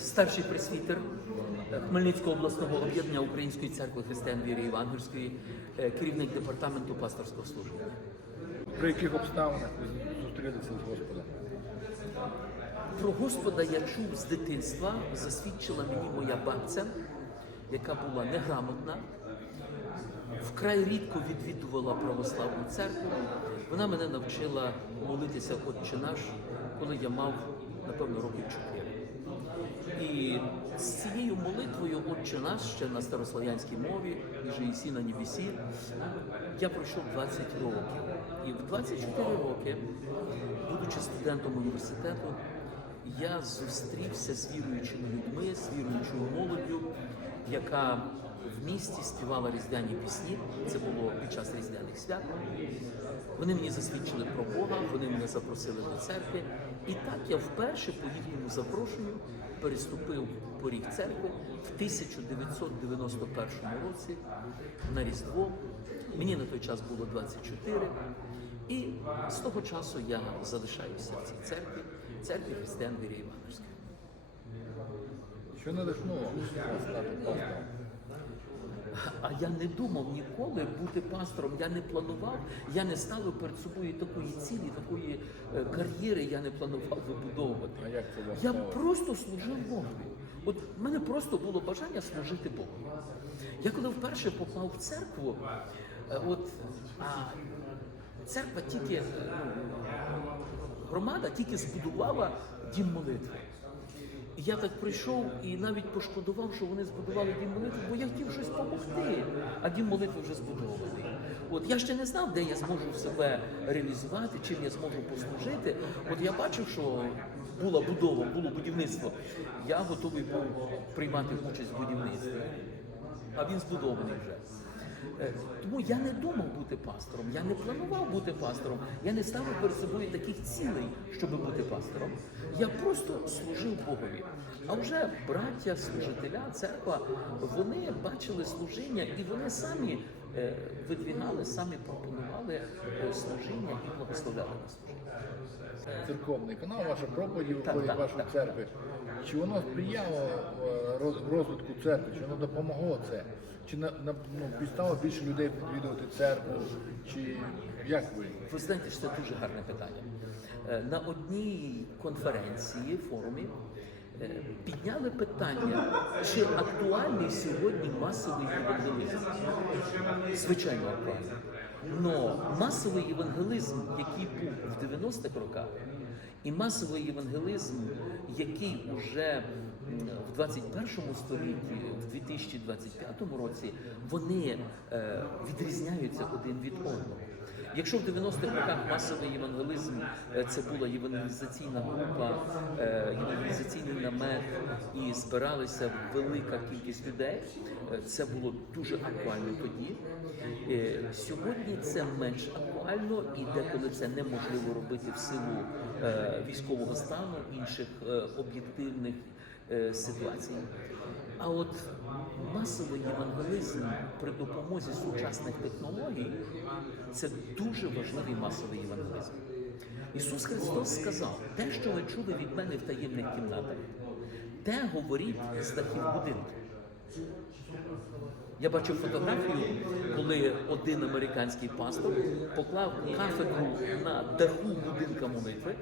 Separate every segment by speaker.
Speaker 1: старший пресвітер е, Хмельницького обласного об'єднання Української церкви християн віри Євангельської, е, керівник департаменту пасторського служби.
Speaker 2: При яких обставинах ви зустрілися з Господом?
Speaker 1: Про Господа я чув з дитинства, засвідчила мені моя бабця, яка була неграмотна, вкрай рідко відвідувала православну церкву. Вона мене навчила молитися Отче наш, коли я мав, напевно, років чотири. І з цією молитвою Отче наш ще на старослов'янській мові, і Ісі на небесі, я пройшов 20 років. І в 24 роки, будучи студентом університету, я зустрівся з віруючими людьми, з віруючою молоддю, яка в місті співала різдвяні пісні. Це було під час різдвяних свят. Вони мені засвідчили про Бога, вони мене запросили до церкви. І так я вперше по їхньому запрошенню переступив поріг церкви в 1991 році на Різдво. Мені на той час було 24. І з того часу я залишаюся в цій церкві, церкві християн віри Івановської.
Speaker 2: Що надихнуло вас?
Speaker 1: А я не думав ніколи бути пастором. Я не планував, я не ставив перед собою такої цілі, такої е, кар'єри я не планував вибудовувати.
Speaker 2: А як це
Speaker 1: Я просто служив Богові. От в мене просто було бажання служити Богу. Я коли вперше попав в церкву, е, от а церква тільки ну, громада тільки збудувала дім молитви. Я так прийшов і навіть пошкодував, що вони збудували дім молитви, бо я хотів щось допомогти, а дім молитви вже збудований. От я ще не знав, де я зможу себе реалізувати, чим я зможу послужити. От я бачив, що була будова, було будівництво. Я готовий був приймати участь в будівництві. А він збудований вже. Е, Тому я не думав бути пастором, я не планував бути пастором, я не ставив перед собою таких цілей, щоб бути пастором. Я просто служив Богові. А вже браття, служителя, церква, вони бачили служіння і вони самі е, видвігали, самі пропонували е, служіння і благословляли на служіння.
Speaker 2: Церковний канал, ваша проповідь
Speaker 1: Так, так,
Speaker 2: вашої
Speaker 1: так.
Speaker 2: церкви. Чи воно сприяло е, роз- розвитку церкви? Чи воно допомогло це? Чи на, на ну, підстало більше людей відвідувати церкву? Чи як ви?
Speaker 1: Ви знаєте, це дуже гарне питання. Е, На одній конференції, форумі, е, підняли питання, чи актуальний сьогодні масовий євангелізм. Звичайно, актуальний. Но масовий євангелізм, який був в 90-х роках, і масовий євангелізм, який уже в 21 столітті, в 2025 році, вони е, відрізняються один від одного. Якщо в 90-х роках масовий євангелізм е, це була євангелізаційна група, е, євангелізаційний намет, і збиралася велика кількість людей, е, це було дуже актуально тоді. Сьогодні це менш актуально і деколи це неможливо робити в силу військового стану, інших об'єктивних ситуацій. А от масовий євангелізм при допомозі сучасних технологій це дуже важливий масовий євангелізм. Ісус Христос сказав: те, що ви чули від мене в таємних кімнатах, те говоріть з дахів будинку. Я бачив фотографію, коли один американський пастор поклав кафедру на даху будинка молитви.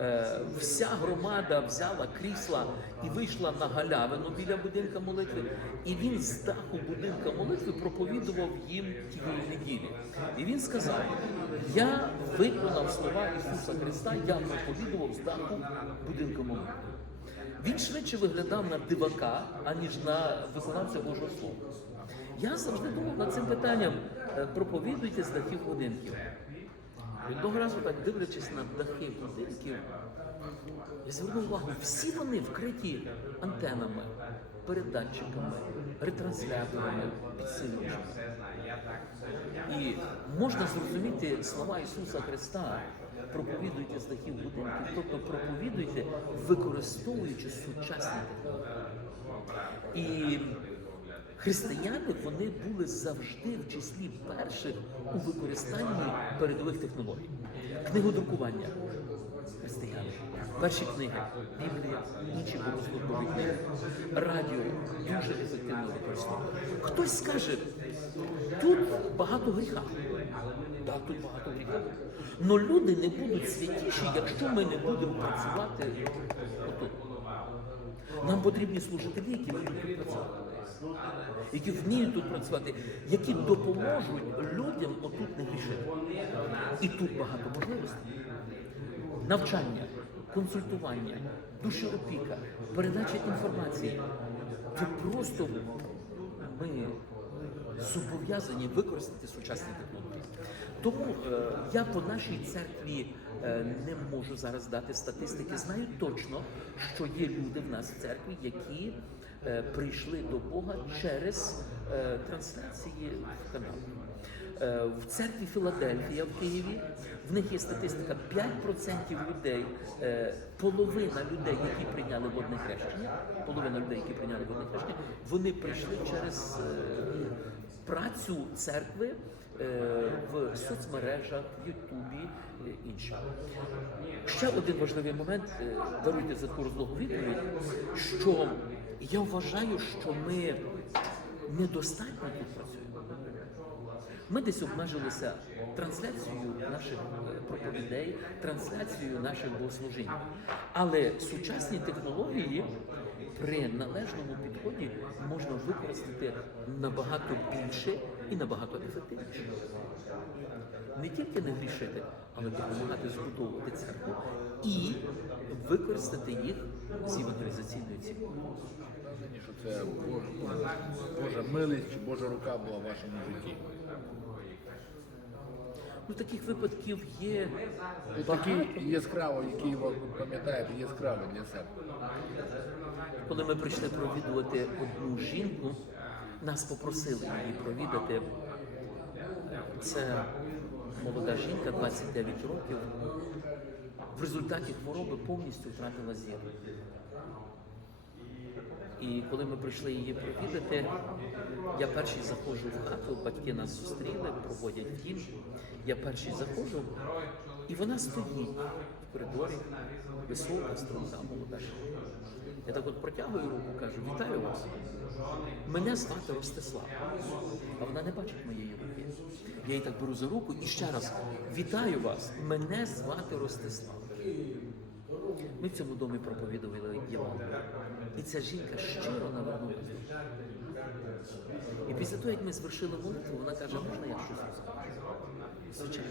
Speaker 1: Е, Вся громада взяла крісла і вийшла на галявину біля будинка молитви. І він з даху будинка молитви проповідував їм тієї неділі. І він сказав: Я виконав слова Ісуса Христа, я проповідував з даху будинка молитви. Він швидше виглядав на дивака, аніж на виконавця Божого Слова. Я завжди думав над цим питанням: е, проповідуйте з дахів будинків. І Одного разу так дивлячись на дахи будинків, я звернув увагу, всі вони вкриті антенами, передатчиками, ретрансляторами, підсилювачами. І можна зрозуміти слова Ісуса Христа, проповідуйте з дахів будинків, тобто проповідуйте, використовуючи сучасні. І Християни вони були завжди в числі перших у використанні передових технологій. Книгодрукування християни, перші книги, Біблія, інші богослужбові книги, радіо дуже ефективно використовували. Хтось скаже, тут багато гріха. Так, тут багато гріха. Но люди не будуть святіші, якщо ми не будемо працювати отут. Нам потрібні служителі, які вміють працювати, які вміють тут працювати, які допоможуть людям отут не грішити. І тут багато можливостей. Навчання, консультування, душеопіка, передача інформації. Це просто ми зобов'язані використати сучасні технології. Тому е, я по нашій церкві е, не можу зараз дати статистики. Знаю точно, що є люди в нас в церкві, які е, прийшли до Бога через трансляції в канал. В церкві Філадельфія в Києві в них є статистика 5% людей, половина людей, які прийняли водне хрещення, половина людей, які прийняли водне хрещення, вони прийшли через працю церкви е, в соцмережах, в Ютубі е, інші. Ще один важливий момент, е, даруйте за ту розлогу відповідь, що я вважаю, що ми недостатньо тут працюємо. Ми десь обмежилися трансляцією наших е, проповідей, трансляцією наших богослужінь. Але сучасні технології при належному підході можна використати набагато більше і набагато ефективніше. Не тільки не грішити, але допомагати збудовувати церкву і використати їх з евангелізаційною цілею.
Speaker 2: Що це Божа, милість Божа рука була в вашому житті.
Speaker 1: Ну таких випадків є
Speaker 2: І
Speaker 1: багато.
Speaker 2: такий яскраво, який ви пам'ятаєте, яскравий для себе.
Speaker 1: Коли ми прийшли провідувати одну жінку, нас попросили її провідати. Це молода жінка, 29 років. В результаті хвороби повністю втратила зір. І коли ми прийшли її провідати, я перший заходжу в хату, батьки нас зустріли, проводять в дім. Я перший заходжу, і вона стоїть в коридорі, висока, струнка, молода. Я так от протягую руку, кажу, вітаю вас. Мене звати Ростислав, а вона не бачить моєї руки. Я її так беру за руку і ще раз вітаю вас. Мене звати Ростислав. Ми в цьому домі проповідували Євангеліє. І ця жінка щиро навернулася. І після того, як ми звершили молитву, вона каже, можна я щось розкажу? Звичайно.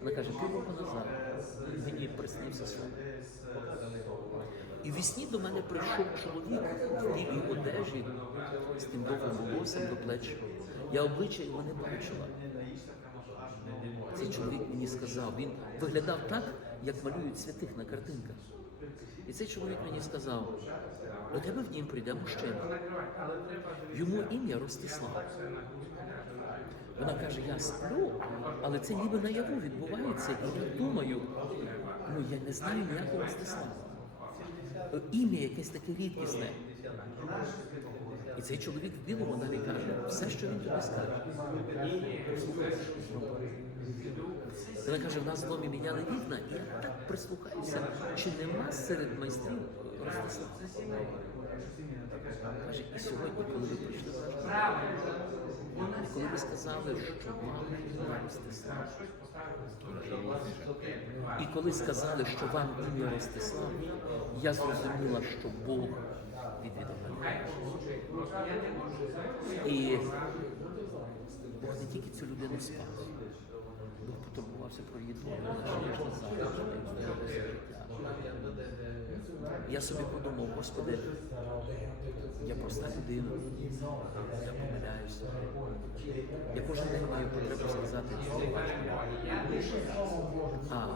Speaker 1: Вона каже, півроку назад мені приснився сон. І в вісні до мене прийшов чоловік в білій одежі з тим довгим волоссям до плеч. Я обличчя його не бачила. Цей чоловік мені сказав, він виглядав так, як малюють святих на картинках. І цей чоловік мені сказав, до тебе в дім прийде мужчина. Йому ім'я Ростислав. Вона каже, я сплю, але це ніби наяву відбувається. І я думаю, ну я не знаю ніякого Ростислава. Е, Ім'я якесь таке рідкісне. І цей чоловік в білому далі каже, все, що він тобі скаже. Вона каже, в нас в домі міняли вікна, і я так прислухаюся, чи нема серед майстрів Ростислава. Каже, і сьогодні, коли ви прийшли, коли ви сказали, що вам Ростислав, і коли сказали, що вам ім'я Ростислав, я зрозуміла, що Бог відвідав мене. І Бог не тільки цю людину Бог потурбувався про її. Я собі подумав, Господи, я проста людина, я помиляюся. Я кожен день маю потребу сказати «Слово А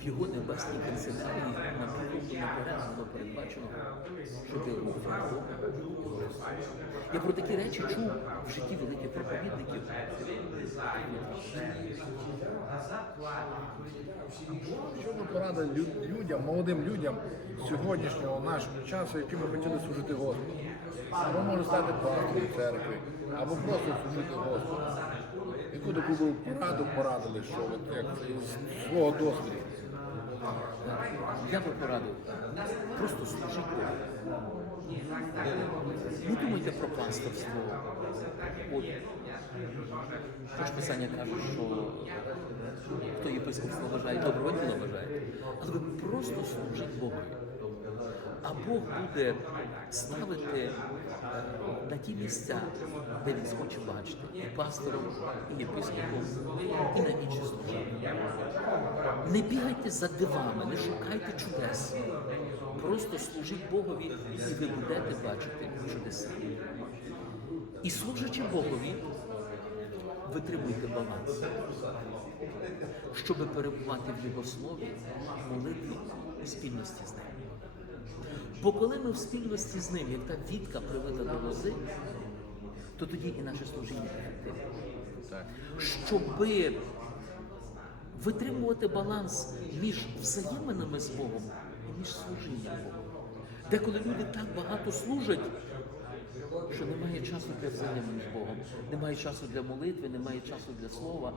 Speaker 1: в його небесній канцелярії на півроку наперед передбачено, що ти був Я про такі речі чув в житті великих проповідників.
Speaker 2: Що порада людям, молодим людям сьогоднішнього нашого часу, які би хотіли служити Господу. Або може стати пастором церкви, або просто служити Господу. Яку таку пораду порадили, що от як з свого досвіду?
Speaker 1: Я би порадив просто служити. Не думайте про пасторство. Хоч писання каже, що хто єпископство вважає, доброго діла вважає. Але ви просто служіть Богу. А Бог буде ставити е, на ті місця, де він схоче бачити, і пастором, і єпископом, і на інші служіння. Не бігайте за дивами, не шукайте чудес. Просто служіть Богові, і ви будете бачити чудеса. І служачи Богові, витримуйте баланс, щоб перебувати в Його слові, молитві і спільності з ним. Бо коли ми в спільності з ним, як та вітка привита до лози, то тоді і наше служіння ефективне щоби витримувати баланс між взаєминами з Богом і між служінням Богу. Деколи люди так багато служать, що немає часу для взаємин з Богом, немає часу для молитви, немає часу для слова.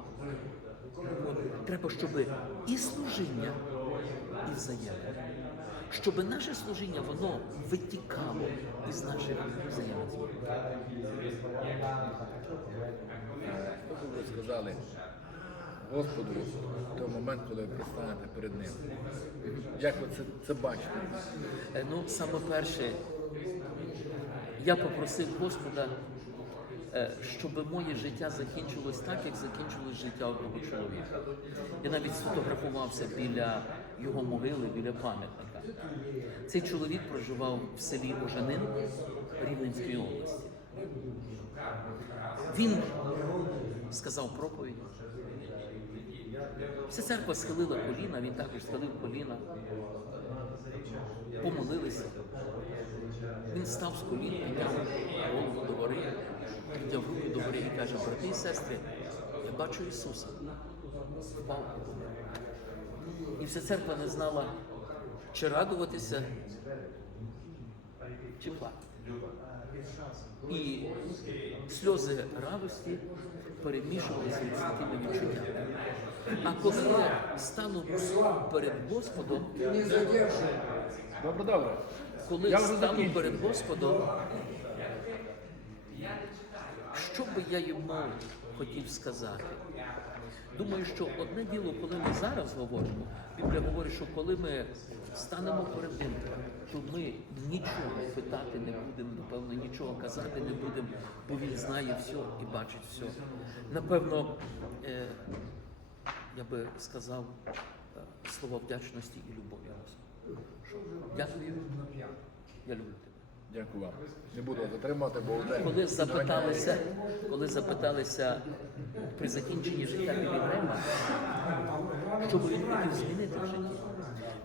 Speaker 1: Треба, щоб і служіння, і взаємини. Щоб наше служіння воно витікало із наших взаємин
Speaker 2: сказали Господу в той момент, коли ви пристанете перед ним? Як ви це, це бачите?
Speaker 1: Е, Ну, саме перше, я попросив Господа, е, щоб моє життя закінчилось так, як закінчилось життя одного чоловіка. Я навіть сфотографувався біля його могили, біля пам'ятника. Цей чоловік проживав в селі Ожанин Рівненської області. Він сказав проповідь. Вся церква схилила коліна, він також схилив коліна помолилися. Він став з колін, підняв голову до гори, підняв руки до гори і каже, брати і сестри, я бачу Ісуса. Впав. І вся церква не знала, чи радуватися, чи плакати. І сльози радості перемішувалися з тими відчуттями. А коли я стану перед Господом,
Speaker 2: Добре, добре.
Speaker 1: коли
Speaker 2: Я
Speaker 1: стану перед Господом, що би я йому хотів сказати? Думаю, що одне діло, коли ми зараз говоримо, Біблія говорить, що коли ми станемо перед ним, то ми нічого питати не будемо, напевно, нічого казати не будемо, бо він знає все і бачить все. Напевно, е, я би сказав слово слова вдячності і любові. Дякую, я люблю тебе.
Speaker 2: Дякую вам. Не буду затримати, бо вже
Speaker 1: Коли запиталися, коли запиталися при закінченні життя Білі Грема, що би він хотів змінити в житті.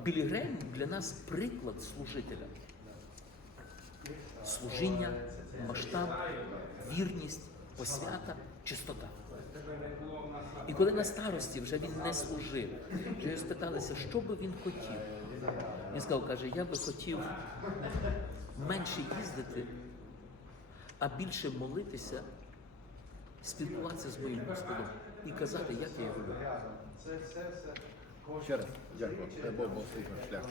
Speaker 1: Білі Грем для нас приклад служителя. Служіння, масштаб, вірність, посвята, чистота. І коли на старості вже він не служив, вже його спиталися, що би він хотів. Він сказав, каже, я би хотів менше їздити, а більше молитися, спілкуватися з моїм Господом і казати, як я його люблю.
Speaker 2: ще раз дякую. Бог шлях.